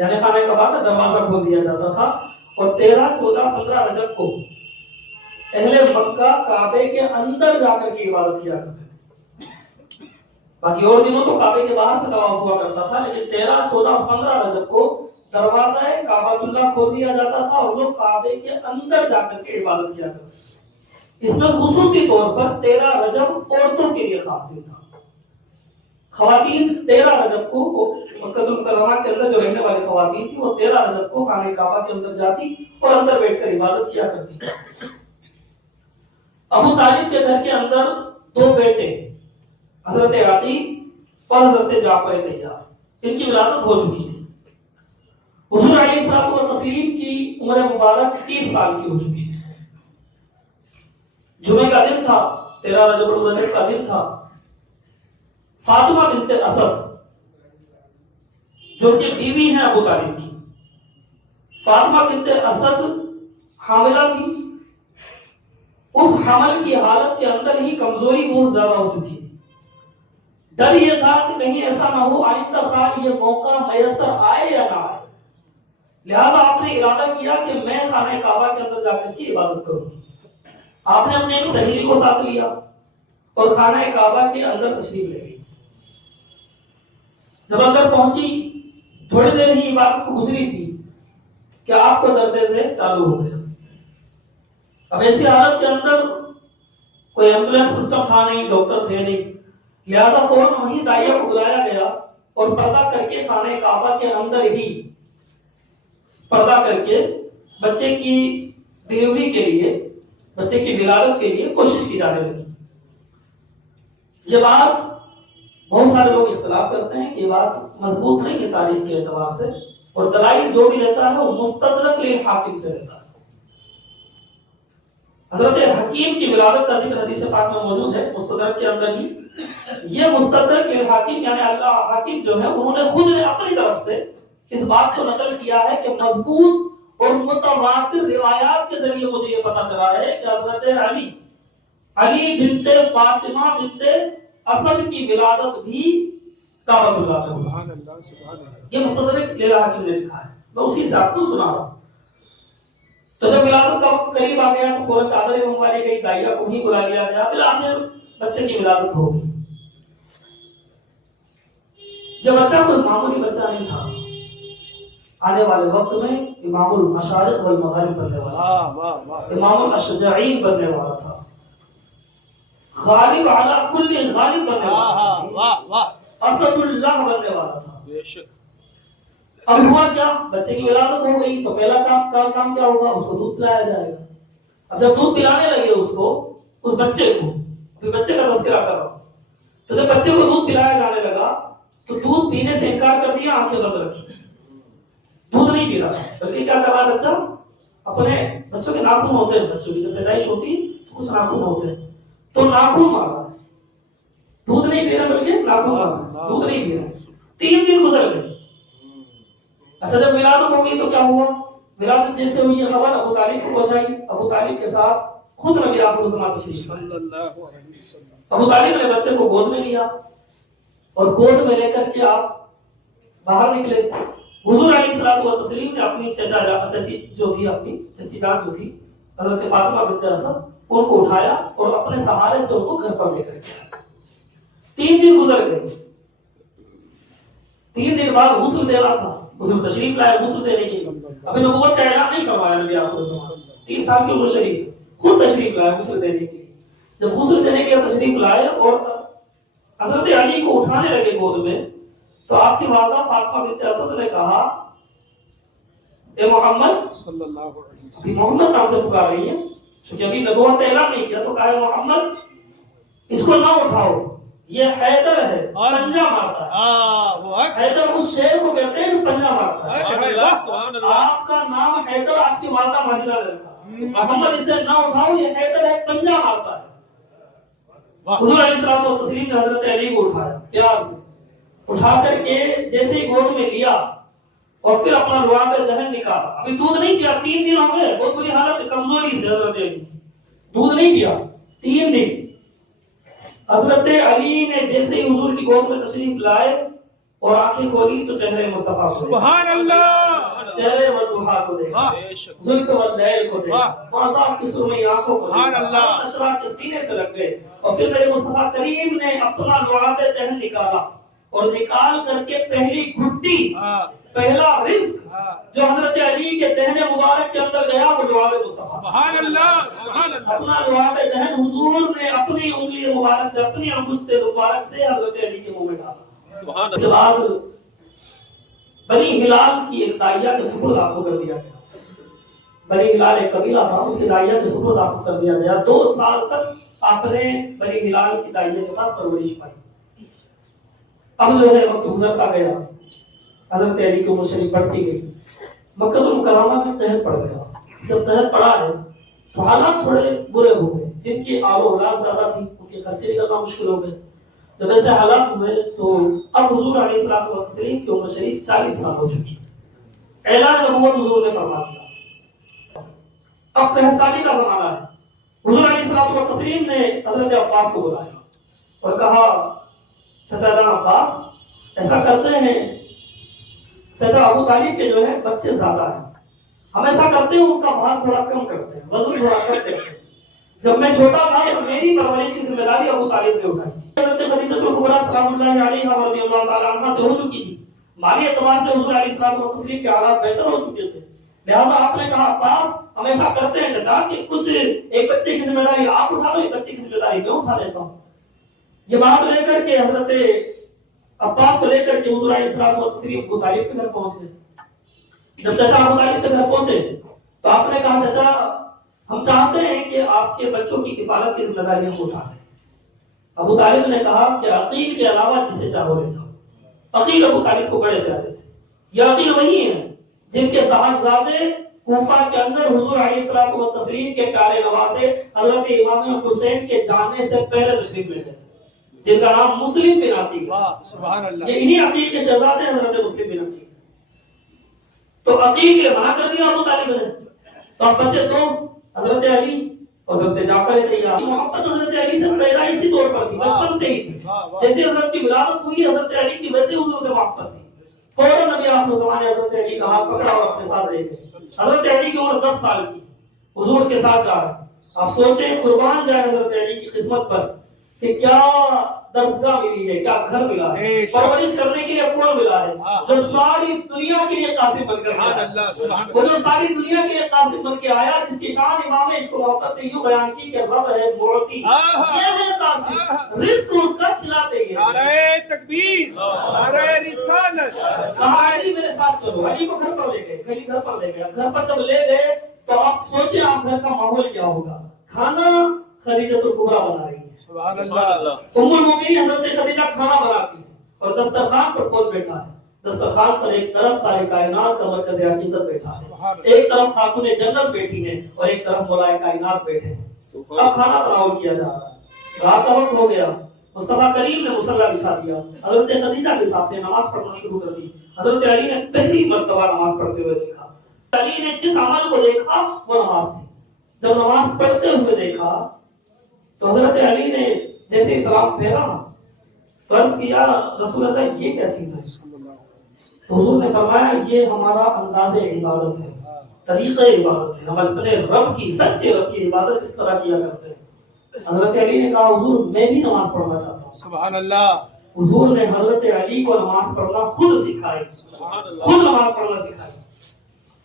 یعنی خانہ کعبہ کا دروازہ کھول دیا جاتا تھا، اور 13، 14، 15 رجب کو اہل مکہ کعبے کے اندر جا کر کے عبادت کیا کرتے تھے۔ باقی اور دنوں تو کعبے کے باہر سے طواف ہوا کرتا تھا، لیکن 13، 14 اور 15 رجب کو دروازہ کعبۃ اللہ کھول دیا جاتا تھا اور لوگ کعبے کے اندر جا کر کے عبادت کیا کرتے تھے۔ اس میں خصوصی طور پر 13 رجب عورتوں کے لیے خاص دن تھا۔ خواتین 13 رجب کو مکہ المکرمہ کے اندر جو رہنے والی خواتین تھی وہ 13 رجب کو خانہ کعبہ کے اندر جاتی اور اندر بیٹھ کر عبادت کیا کرتی۔ ابو طالب کے گھر کے اندر 2 بیٹے حضرت عقیل اور حضرت جعفر طیار، ان کی ولادت ہو چکی تھی۔ حضور علیہ الصلوۃ والتسلیم کی عمر مبارک 30 سال کی ہو چکی تھی۔ جمعے کا دن تھا، 13 رجب الاول کا دن تھا۔ فاطمہ بنت اسد جو کہ بیوی ہیں ابو طالب کی، فاطمہ بنت اسد حاملہ تھی۔ اس حمل کی حالت کے اندر ہی کمزوری بہت زیادہ ہو چکی تھی۔ ڈر یہ تھا کہ کہیں ایسا نہ ہو آئندہ سال یہ موقع میسر آئے یا نہ آئے، لہذا آپ نے ارادہ کیا کہ میں خانہ کعبہ کے اندر جا کر کے عبادت کروں۔ آپ نے اپنے ایک سہیلی کو ساتھ لیا اور خانہ کعبہ کے اندر تشریف لے گئی۔ جب اندر پہنچی تھوڑی دیر ہی عبادت کو گزری تھی کہ آپ کو درد سے چالو ہو گیا۔ اب ایسی حالت کے اندر کوئی ایمبولینس سسٹم تھا نہیں، ڈاکٹر تھے نہیں، لہذا فوراً وہیں داعیہ کو بلایا گیا اور پردہ کر کے خانہ کعبہ کے اندر ہی پردہ کر کے بچے کی ڈلیوری کے لیے، بچے کی ولادت کے لیے کوشش کی جانے لگی۔ یہ بات بہت سارے لوگ اختلاف کرتے ہیں کہ یہ بات مضبوط نہیں ہے تاریخ کے اعتبار سے، اور دلائل جو بھی لیتا ہے وہ مستدرک للحاکم سے لیتا ہے۔ حضرت حکیم کی ولادت کا ذکر حدیث پاک میں موجود ہے مستدرک کے اندر ہی۔ یہ مستدرک للحاکم یعنی اللہ حاکم جو ہے انہوں نے خود نے اپنی طرف سے اس بات کو نقل کیا ہے کہ مضبوط اور متواتر روایات کے ذریعے مجھے یہ پتا چلا ہے کہ حضرت علی بنت فاطمہ بنت اسد کی ولادت بھی کعبۃ اللہ سے ہوئی۔ یہ مستدرک للحاکم نے لکھا ہے، میں اسی سے آپ کو سنا رہا ہوں۔ تو جب ولادت کا وقت قریب آ گیا تو فوراً چادریں منگوائی گئی، داعیہ کو بھی بلا لیا گیا، بالآخر بچے کی ولادت ہو گئی۔ یہ بچہ کوئی معمولی بچہ نہیں تھا، آنے والے وقت میں امام المشارق والمغارب بننے والا، امام الاشجعین بننے والا تھا، غالب علی کل غالب بننے والا تھا، اسد اللہ بننے والا تھا۔ اب ہوا کیا، بچے کی ولادت ہو گئی تو پہلا کام کیا ہوگا، اس کو دودھ پلایا جائے گا۔ اب جب دودھ پلانے لگے اس کو، اس بچے کو، پھر بچے کا تذکرہ کر رہا ہوں، تو جب بچے کو دودھ پلایا جانے لگا تو دودھ پینے سے انکار کر دیا، آنکھیں بند رکھی، دودھ نہیں پی رہا، بلکہ کیا کر رہا بچہ، اپنے بچوں کے ناخن ہوتے ہیں، بچوں کی جب پیدائش ہوتی ہے تو کچھ ناخن ہوتے ہیں، تو ناخن مارا، دودھ نہیں پی رہا بلکہ ناخن مارا، دودھ نہیں پی رہا۔ 3 دن گزر گئے۔ اچھا جب ولادت ہو گئی تو کیا ہوا، ولادت جیسے ہوئی یہ خبر ابو طالب کو پہنچائی، ابو طالب کے ساتھ خود نبی آخر الزمان تشریف لائے۔ ابو طالب نے بچے کو گود میں لیا اور گود میں لے کر کے آپ باہر نکلے۔ حضور علیہ الصلوۃ والتسلیم نے اپنی چچی جو تھی، اپنی چچی جان جو تھی حضرت فاطمہ بنت اسد، ان کو اٹھایا اور اپنے سہارے سے ان کو گھر پر لے کر کے آیا۔ 3 دن گزر گئے۔ 3 دن بعد غسل دینا تھا، حضور تشریف لائے غسل دینے کے لیے۔ ابھی نبوت کا اعلان نہیں کروایا نبی آخر الزمان، 30 سال کی عمر شریف، خود تشریف لائے غسل دینے کے لیے۔ جب غسل دینے کے لیے تشریف لائے اور حضرت علی کو اٹھانے لگے گود میں، تو آپ کی والدہ فاطمہ بنت اسد نے کہا، اے محمد صلی اللہ علیہ وسلم، محمد نام سے پکار رہی ہے کیونکہ ابھی نبوت کا اعلان نہیں کیا، تو کہا محمد اس کو نہ اٹھاؤ، یہ حیدر ہے، پنجہ مارتا ہے۔ حیدر اس شیر کو کہتے ہیں جو پنجہ مارتا ہے۔ آپ کا نام حیدر، آپ کی والدہ ماجدہ نے رکھا، محمد اسے نہ اٹھاؤ، یہ حیدر ہے، پنجہ مارتا ہے۔ حضور علیہ الصلوۃ والتسلیم نے حضرت علی کو اٹھایا، پیار سے اٹھا کر کے جیسے ہی گود میں لیا اور پھر اپنا لعاب دہن نکالا۔ ابھی دودھ نہیں پیا، 3 دن ہو گئے، بہت بری حالت، کمزوری سے حضرت علی دودھ نہیں پیا 3 دن۔ حضرت علی نے جیسے ہی حضور کی گود میں تشریف لائے اور آنکھیں کھولی تو چہرے مصطفیٰ کو سبحان اللہ، چہرے والضحا کو دیکھا، زلف واللیل کو دیکھا، معذاب کی سرمئی آنکھوں کو سبحان دیکھا، اللہ، اشراق کے سینے سے لگ گئے، اور پھر میرے مصطفیٰ کریم نے اپنا لعاب دہن نکالا اور نکال کر کے پہلی گھٹی، پہلا رزق جو حضرت علی کے دہن مبارک کے اندر گیا وہ لعاب مصطفیٰ، سبحان اللہ، سبحان اللہ، اپنا لعاب دہن حضور نے اپنی انگلی مبارک سے، اپنی انگشت مبارک سے حضرت علی کے منہ میں ڈالا۔ سبحان اس کے بعد بنی ہلال کی ایک داعیہ کے سپرد آپ کو کر دیا گیا۔ بنی ہلال ایک قبیلہ تھا، اس کے داعیہ کے سپرد آپ کو کر دیا گیا۔ 2 سال تک آپ نے بنی ہلال کی داعیہ کے پاس پرورش پائی۔ اب جو ہے وقت گزرتا گیا، حضرت علی کی عمر شریف بڑھتی گئی، مکہ المکرمہ میں قحط پڑ گیا۔ جب قحط پڑا ہے تو حالات تھوڑے برے ہو گئے، جن کی آل و اولاد زیادہ تھی ان کے خرچے نکلنا مشکل ہو گئے۔ جب ایسے حالات ہوئے تو اب حضور علیہ السلام کی عمر شریف 40 سال ہو چکی، اعلان نبوت حضور نے فرما دیا، اب 60 سالی کا زمانہ ہے۔ حضور علیہ السلام نے حضرت عباس کو بلایا اور کہا چچا جان عباس ایسا کرتے ہیں، چچا ابو طالب کے جو ہے بچے زیادہ ہیں، ہم ایسا کرتے ہیں ان کا بھار تھوڑا کم کرتے ہیں، وزن تھوڑا کم کرتے ہیں۔ جب میں چھوٹا تھا تو میری پرورش کی ذمہ داری ابو طالب نے اٹھائی۔ حضرت خدیجہ الکبریٰ سلام اللہ علیہا و رضی اللہ تعالی عنہا سے ہو چکی تھی، مالی اعتبار سے حضور علیہ السلام کے حالات بہتر ہو چکے تھے، لہذا آپ نے کہا عباس ہم ایسا کرتے ہیں چچا کہ کچھ ایک بچے کی ذمہ داری آپ اٹھا دو، ایک بچے کی ذمہ داری میں اٹھا لیتا ہوں۔ یہ بات لے کر کے حضرت عباس کو لے کر کے حضور علیہ السلام ابو طالب کے گھر پہنچ گئے۔ جب چچا ابو طالب کے گھر پہنچے تو آپ نے کہا چچا ہم چاہتے ہیں کہ آپ کے بچوں کی کفالت کی ذمہ داری ہم اٹھا لیں۔ ابو طالب نے کہا کہ عقیل کے علاوہ جسے چاہو لے جاؤ۔ عقیل ابو طالب کو بڑے پیارے تھے، یہ عقیل وہی ہیں جن کے صاحبزادے کوفہ کے اندر حضور علیہ السلام کے پیارے نواسے حضرت امام حسین کے جانے سے پہلے تشریف لے گئے، جن کا نام مسلم بن عقیل، سبحان اللہ، یہ انہی عقیل کے شہزادے ہیں حضرت مسلم بن عقیل۔ تو عقیل کے منع کر دیا ابو طالب نے، تو اب بچے 2 حضرت علی اور حضرت جعفر تیار۔ محبت حضرت علی سے پیدائشی طور پر تھی، بچپن سے ہی تھی، جیسے حضرت کی ولادت ہوئی حضرت علی کی ویسے حضور سے محبت تھی۔ فوراً نبی آخر زمانے حضرت علی کا ہاتھ پکڑا اور اپنے ساتھ لے گئے۔ حضرت علی کی عمر 10 سال کی، حضور کے ساتھ جا رہا ہے۔ آپ سوچیں قربان جائے حضرت علی کی قسمت پر کہ کیا درسگاہ ملی ہے، کیا گھر ملا ہے، پرورش کرنے کے لیے کون ملا ہے، جو ساری دنیا کے لیے قاسم بن کر آیا، وہ جو ساری دنیا کے لیے قاسم بن کے آیا، جس کی شان امام عشق و محبت نے یوں بیان کی کہ رب ہے معطی، یہ ہے قاسم، رزق اس کا کھلاتے ہیں۔ نعرہ تکبیر، نعرہ رسالت۔ کہا علی میرے ساتھ چلو، علی کو گھر پر لے گئے، علی گھر پر لے گئے۔ گھر پر جب لے گئے تو آپ سوچیں آپ گھر کا ماحول کیا ہوگا۔ کھانا خدیجہ الکبریٰ بنا رہی ہے، سبحان اللہ، ام المؤمنین حضرت خدیجہ کھانا بناتی ہے اور دسترخوان پر کون بیٹھا ہے؟ دسترخوان پر ایک طرف سارے کائنات کا مرکز حقیقت بیٹھا ہے، ایک طرف خاتون جنت بیٹھی ہے اور ایک طرف مولا کائنات بیٹھے ہیں۔ اب کھانا تناول کیا جا رہا ہے، رات کا وقت ہو گیا، مصطفیٰ کریم نے مصلی بچھا دیا، حضرت خدیجہ کے ساتھ نماز پڑھنا شروع کر دی۔ حضرت علی نے پہلی مرتبہ نماز پڑھتے ہوئے دیکھا، علی نے جس عمل کو دیکھا وہ نماز تھی۔ جب نماز پڑھتے ہوئے دیکھا تو حضرت علی نے جیسے سلام پھیرا تو عرض کیا رسول اللہ یہ کیا چیز ہے؟ تو حضور نے فرمایا یہ ہمارا انداز عبادت ہے، طریقہ عبادت ہے، ہم اپنے رب کی، سچے رب کی عبادت اس طرح کیا کرتے ہیں۔ حضرت علی نے کہا حضور میں بھی نماز پڑھنا چاہتا ہوں۔ سبحان اللہ، حضور نے حضرت علی کو نماز پڑھنا خود سکھائی، خود نماز پڑھنا سکھائی۔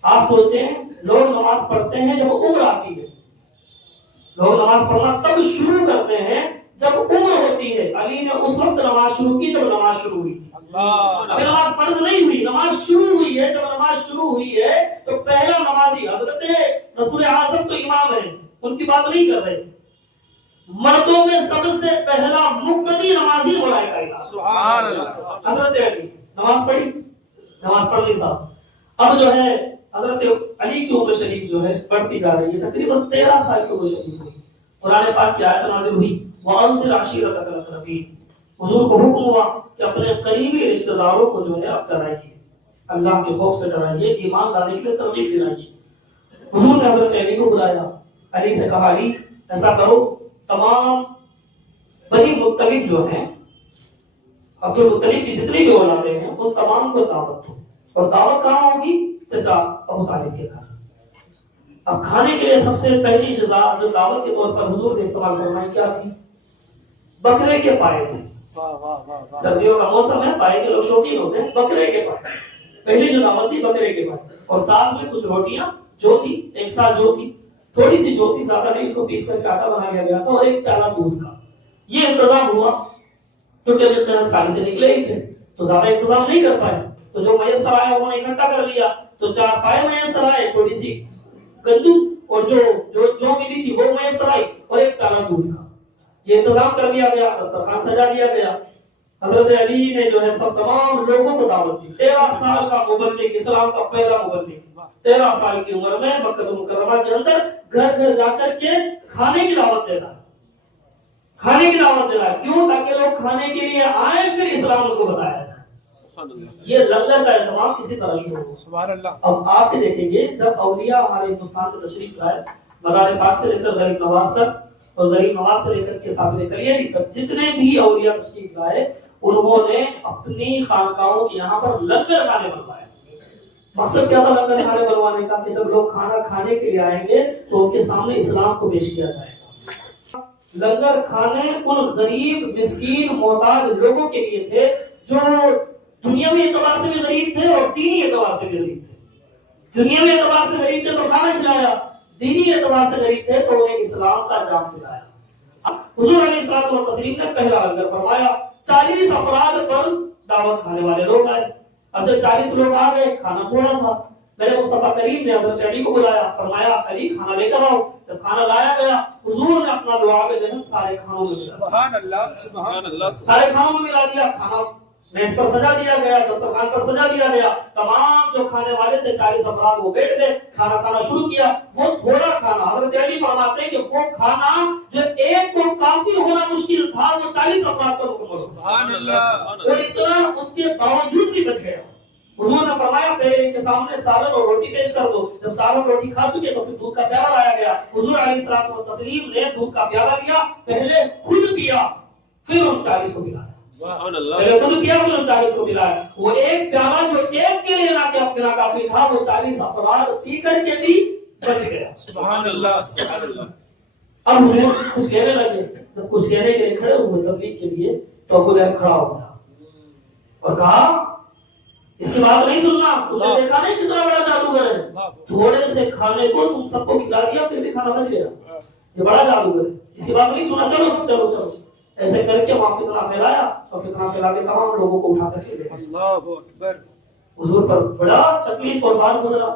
آپ سوچیں لوگ نماز پڑھتے ہیں جب عمر آتی ہے، لوگ نماز پڑھنا تب شروع کرتے ہیں جب عمر ہوتی ہے۔ علی نے اس وقت نماز شروع کی جب نماز شروع ہوئی تھی، ابھی نماز فرض نہیں ہوئی، نماز شروع ہوئی ہے۔ جب نماز شروع ہوئی ہے تو پہلا نمازی حضرت رسول اعظم تو امام ہیں، ان کی بات نہیں کر رہے، مردوں میں سب سے پہلا مقتدی نمازی مولا کائنات سبحان اللہ، حضرت علی نماز پڑھی، نماز پڑھ لی صاحب۔ اب جو ہے حضرت علی کی عمر شریف جو ہے بڑھتی جا رہی ہے، تقریباً 13 سال کی عمر شریف ہوئی۔ قرآن پاک کی آیت نازل ہوئی وَأَنذِرْ عَشِيرَتَكَ الْأَقْرَبِينَ، حضور کو حکم ہوا کہ اپنے قریبی رشتہ داروں کو جو ہے آپ ڈرائیے، اللہ کے خوف سے ڈرائیے، ایمان لانے کے لیے ترغیب دلائیے۔ حضور نے حضرت علی کو بلایا، علی سے کہا علی ایسا کرو تمام بنی مطلب جو ہیں عبد المطلب کی جتنی بھی اولادیں ہیں ان تمام کو دعوت دو، اور دعوت کہاں ہوگی؟ چچا ابو طالب کے گھر۔ اب کھانے کے لیے سب سے پہلی غذا جو دعوت کے طور پر حضور نے استعمال فرمائی کیا تھی؟ بکرے کے پائے تھے۔ سردیوں کا موسم ہے، پائے کے لوگ شوقین ہوتے ہیں، بکرے کے پائے پہلی جو دعوت تھی، بکرے کے پائے، اور ساتھ میں کچھ روٹیاں جو تھی، ایک ساتھ جو تھی، تھوڑی سی جو تھی، زیادہ نہیں، اس کو پیس کر کے آٹا بنا لیا گیا تھا، اور ایک پیالہ دودھ کا۔ یہ انتظام ہوا کیونکہ ابھی سالی سے نکلے ہی تھے تو زیادہ انتظام نہیں کر پائے، تو جو میسر آیا انہوں نے اکٹھا کر لیا، تو 4 پائے میسر آئے، تھوڑی سی گندم اور جو ملی تھی وہ میسر آئی، اور ایک پیالہ دودھ کا۔ یہ انتظام کر دیا گیا، دسترخوان سجا دیا گیا۔ حضرت علی نے جو ہے سب تمام لوگوں کو دعوت دی۔ 13 سال کا مبلغ، اسلام کا پہلا مبلغ، 13 سال کی عمر میں مکہ مکرمہ کے اندر گھر گھر جا کر کے کھانے کی دعوت دے رہا ہے، کھانے کی دعوت دے رہا ہے۔ کیوں؟ تاکہ لوگ کھانے کے لیے آئیں، پھر اسلام کو بتایا جائے۔ یہ لنگر کا اہتمام اسی طرح شروع ہوا۔ سبحان اللہ۔ اب آپ دیکھیں گے جب اولیاء ہمارے ہندوستان میں تشریف لائے، مزار پاک سے لے کر غریب نواز تک، اور غریب نواز سے لے کر کے صابر کلیری تک، جتنے بھی اولیاء تشریف لائے انہوں نے اپنی خانقاہوں کے یہاں پر لنگر خانے بنوائے۔ مقصد کیا تھا لنگر خانے بنوانے کا؟ کہ جب لوگ کھانا کھانے کے لیے آئیں گے تو ان کے سامنے اسلام کو پیش کیا جائے گا۔ لنگر کھانے ان غریب، مسکین، محتاج لوگوں کے لیے تھے جو دنیاوی اعتبار سے بھی غریب تھے اور دینی اعتبار سے بھی غریب تھے۔ دنیاوی اعتبار سے غریب تھے تو کھانا کھلایا، دینی اعتبار سے غریب تھے تو انہیں اسلام کا جام دلایا۔ حضور علیہ الصلوۃ والتسلیم نے پہلا لنگر فرمایا، 40 افراد پر دعوت کھانے والے لوگ آئے۔ اب جب 40 لوگ آ گئے، کھانا تھوڑا تھا، میرے مصطفیٰ کریم نے حضرت علی کو بلایا، فرمایا علی کھانا لے کر آؤ۔ جب کھانا لایا گیا، حضور نے اپنا دعا کے ذہن سارے کھانوں میں ملا، سبحان اللہ، سبحان اللہ، سارے کھانوں میں ملا دیا۔ کھانا میز پر سجا دیا گیا، دسترخوان پر سجا دیا گیا۔ تمام جو کھانے والے تھے 40 افراد وہ بیٹھ گئے، کھانا کھانا شروع کیا۔ وہ تھوڑا کھانا، حضرت علی فرماتے ہیں کہ وہ کھانا جو ایک کو کافی ہونا مشکل تھا وہ 40 افراد پر مکمل ہو۔ سبحان اللہ۔ اور اتنا اس کے باوجود بھی بچ گیا۔ حضور نے فرمایا پہلے ان کے سامنے سالن اور روٹی پیش کر دو۔ جب سالن اور روٹی کھا چکے تو پھر دودھ کا پیالہ لایا گیا۔ حضور علیہ الصلوۃ والتسلیم نے دودھ کا پیالہ لیا، پہلے خود پیا، پھر ان 40 کو پلایا۔ پہلے خود پیا، پھر ان 40 کو پلایا۔ وہ ایک پیالہ جو ایک کے لیے نہ کافی تھا، وہ 40 افراد پی کر کے بھی بچ گیا۔ سبحان اللہ، سبحان اللہ۔ اب حضور کچھ کہنے لگے، جب کچھ کہنے کے لیے کھڑے ہوئے تبلیغ کے لیے تو ابو لہب کھڑا ہو گیا اور کہا اس کی بات نہیں سننا، تم نے دیکھا نہیں کتنا بڑا جادوگر ہے، تھوڑے سے کھانے کو تم سب کو کھلا دیا پھر بھی کھانا بچ گیا، یہ بڑا جادوگر ہے، اس کی بات نہیں سننا، چلو چلو چلو۔ ایسے کر کے وہاں فتنہ پھیلایا اور فتنہ پھیلا کے تمام لوگوں کو اٹھا کر کے دے۔ اللہ اکبر۔ حضور پر بڑا تکلیف اور بات گزرا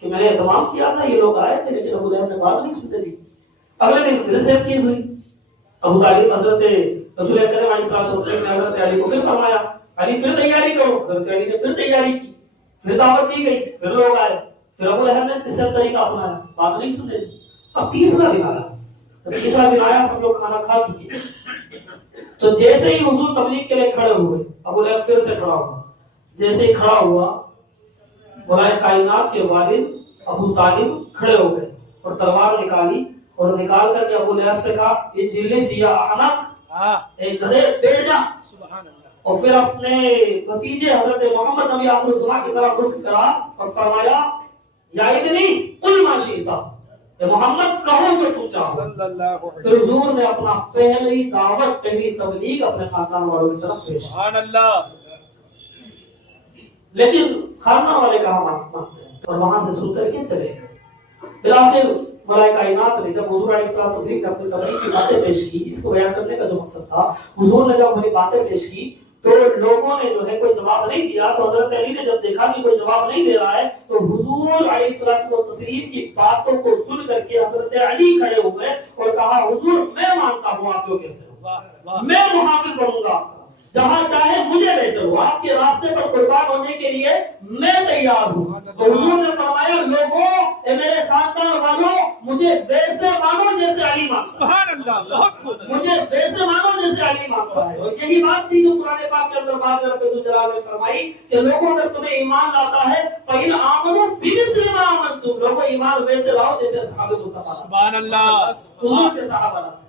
کہ میں نے اہتمام کیا تھا، یہ لوگ آئے تھے لیکن ابو لہب نے بات نہیں سنتے دی۔ اگلے دن پھر سے ایک چیز ہوئی، ابو طالب حضرت رسول اکرم علیہ الصلوۃ والسلام نے حضرت علی کو پھر فرمایا علی پھر تیاری کرو۔ حضرت علی نے پھر تیاری کی، پھر دعوت دی گئی، پھر لوگ آئے، پھر ابو لہب نے تیسرا طریقہ اپنایا، بات نہیں سنتے دی۔ اب تیسرا دن آیا، جب تیسرا دن آیا سب لوگ کھانا کھا چکے، تو جیسے ہی حضور تبلیغ کے لیے کھڑے ہوئے، ابو لہب پھر سے کھڑا ہوا۔ جیسے ہی کھڑا ہوا، برائے کائنات کے والد ابو طالب کھڑے ہو گئے اور تلوار نکالی اور نکال کر کے ابو لہب سے کہا اجلس یا احمق، ایک گدھے بیٹھ جا۔ سبحان اللہ۔ اور پھر اپنے بھتیجے حضرت محمد نبی آخر الزمان کی طرف رخ کرا اور فرمایا یا ابنی قل ما شئت، اے محمد کہو جو تم چاہو۔ صلی اللہ علیہ وسلم۔ پھر حضور نے اپنا پہلی دعوت، پہلی تبلیغ اپنے خاندان والوں کی طرف پیش کی۔ سبحان اللہ۔ لیکن خاندان والے کہاں مانتے ہیں اور وہاں سے سن کر کے چلے گئے۔ بالآخر ملائکہ کائنات نے جب حضور علیہ الصلوۃ والتسلیم نے اپنی تبلیغ کی باتیں پیش کی، اس کو بیان کرنے کا جو مقصد تھا، حضور نے جب اپنی باتیں پیش کی تو لوگوں نے جو ہے کوئی جواب نہیں دیا، تو حضرت علی نے جب دیکھا کہ کوئی جواب نہیں دے رہا ہے تو حضور علیہ الصلوۃ والتسلیم کی باتوں کو سن کر کے حضرت علی کھڑے ہوئے اور کہا حضور میں مانتا ہوں آپ جو کہتے ہو، میں محافظ بنوں گا، جہاں چاہے مجھے لے چلو، آپ کے راستے پر قربان ہونے کے لیے میں تیار ہوں۔ تو حضور نے فرمایا لوگوں، اے میرے خاندان والوں، مجھے ویسے مانو جیسے علی مانتا ہے۔ سبحان اللہ، بہت خوب۔ مجھے ویسے مانو جیسے علی مانتا ہے۔ اور یہی بات تھی جو قرآن پاک کے اندر بات رب الجلال نے فرمائی کہ لوگوں اگر تمہیں ایمان لاتا ہے فَإِنْ آمَنُوا بِمِثْلِ مَا آمَنْتُمْ، لوگوں ایمان ویسے لاؤ جیسے اصحاب مصطفیٰ، سبحان اللہ۔ حضور کے صحابہ لاتے۔